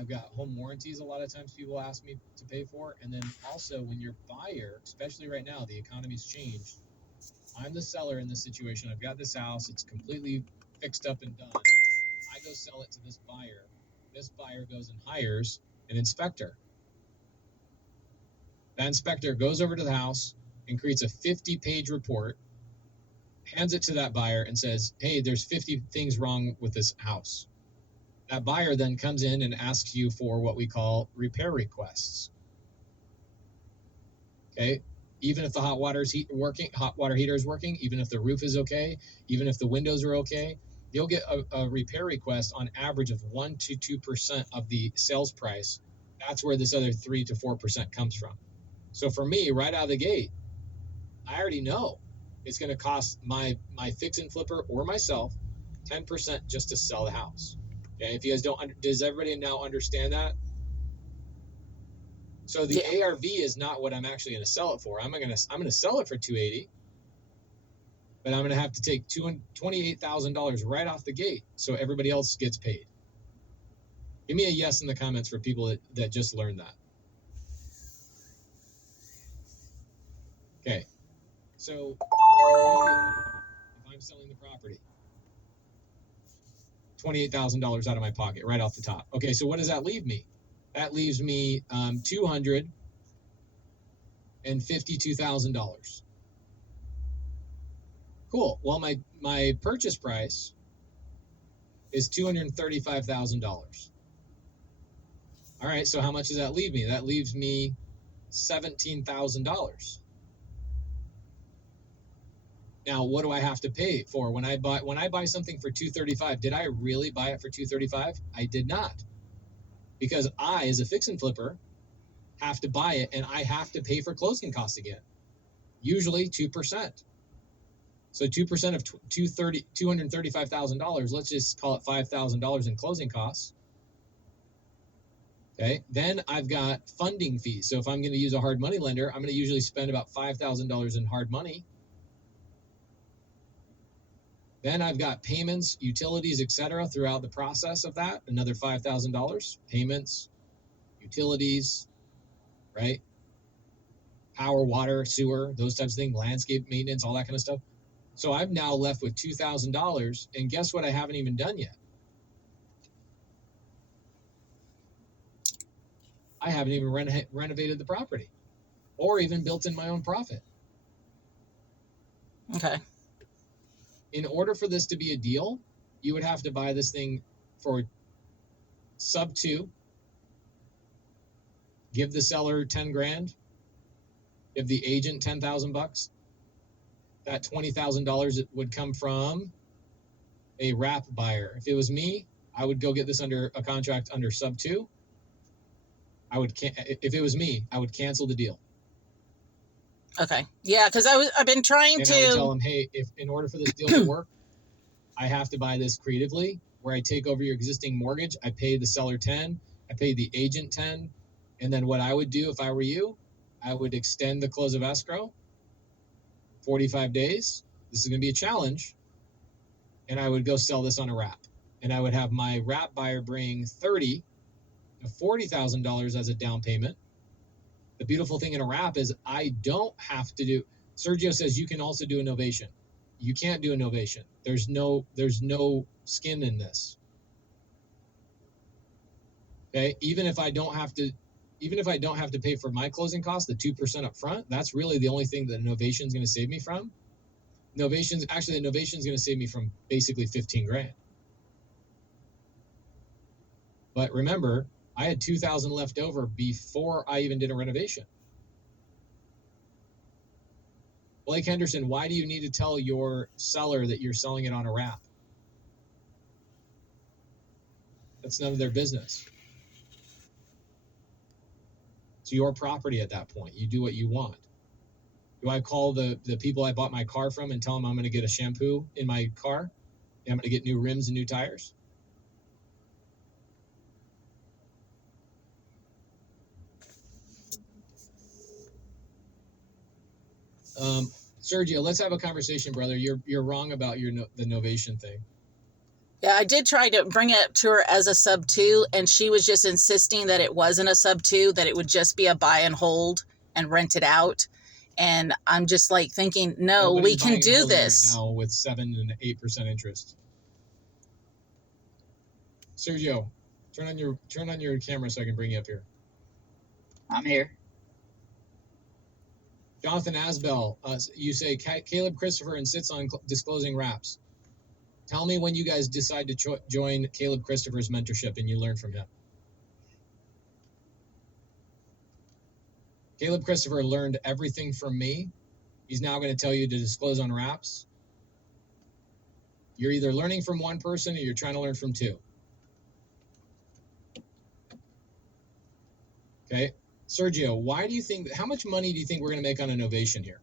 I've got home warranties a lot of times people ask me to pay for. And then also when you're buyer, especially right now, the economy's changed. I'm the seller in this situation. I've got this house. It's completely fixed up and done. I go sell it to this buyer. This buyer goes and hires an inspector. That inspector goes over to the house and creates a 50-page report, hands it to that buyer and says, hey, there's 50 things wrong with this house. That buyer then comes in and asks you for what we call repair requests. Okay? Even if the hot water heater is working, even if the roof is okay, even if the windows are okay, you'll get a repair request on average of 1 to 2% of the sales price. That's where this other 3 to 4% comes from. So for me, right out of the gate, I already know it's going to cost my fix and flipper or myself 10% just to sell the house. Okay, if you guys don't, does everybody now understand that? So the ARV is not what I'm actually going to sell it for. I'm going to sell it for $280, but I'm going to have to take $28,000 right off the gate, so everybody else gets paid. Give me a yes in the comments for people that just learned that. Okay, so if I'm selling the property, $28,000 out of my pocket right off the top. Okay, so what does that leave me? That leaves me $252,000. Cool. Well, my purchase price is $235,000. All right, so how much does that leave me? That leaves me $17,000. Now, what do I have to pay for when I buy something for $235? Did I really buy it for $235? I did not, because I, as a fix and flipper, have to buy it and I have to pay for closing costs again. Usually 2%. So 2% of $235,000. Let's just call it $5,000 in closing costs. Okay. Then I've got funding fees. So if I'm going to use a hard money lender, I'm going to usually spend about $5,000 in hard money. Then I've got payments, utilities, etc. throughout the process of that. Another $5,000. Payments, utilities, right? Power, water, sewer, those types of things, landscape maintenance, all that kind of stuff. So I'm now left with $2,000. And guess what I haven't even done yet? I haven't even renovated the property or even built in my own profit. Okay. In order for this to be a deal, you would have to buy this thing for sub 2, give the seller 10 grand, give the agent $10,000. That $20,000 would come from a wrap buyer. If it was me, I would go get this under a contract under sub 2. If it was me, I would cancel the deal. Okay. Yeah, because I've been trying and to. I would tell them, hey, if in order for this deal to work, I have to buy this creatively, where I take over your existing mortgage. I pay the seller 10, I pay the agent 10, and then what I would do if I were you, I would extend the close of escrow 45 days. This is going to be a challenge, and I would go sell this on a wrap, and I would have my wrap buyer bring $30,000 to $40,000 as a down payment. The beautiful thing in a wrap is I don't have to do. Sergio says you can also do a novation. You can't do a novation. There's no skin in this. Okay, even if I don't have to pay for my closing costs, the 2% up front, that's really the only thing that novation is going to save me from. The novation is going to save me from basically 15 grand. But remember, I had 2,000 left over before I even did a renovation. Blake Henderson, why do you need to tell your seller that you're selling it on a wrap? That's none of their business. It's your property at that point. You do what you want. Do I call the people I bought my car from and tell them I'm going to get a shampoo in my car? And I'm going to get new rims and new tires? Sergio, let's have a conversation, brother. You're wrong about the novation thing. Yeah, I did try to bring it to her as a sub 2, and she was just insisting that it wasn't a sub 2, that it would just be a buy and hold and rent it out. And I'm just like thinking, no, we Nobody's can buying and do holding right this. now with 7 and 8% interest. Sergio, turn on your camera so I can bring you up here. I'm here. Jonathan Asbell, you say Caleb Christopher insists on disclosing wraps. Tell me when you guys decide to join Caleb Christopher's mentorship and you learn from him. Caleb Christopher learned everything from me. He's now going to tell you to disclose on wraps. You're either learning from one person or you're trying to learn from two. Okay. Sergio, how much money do you think we're going to make on innovation here?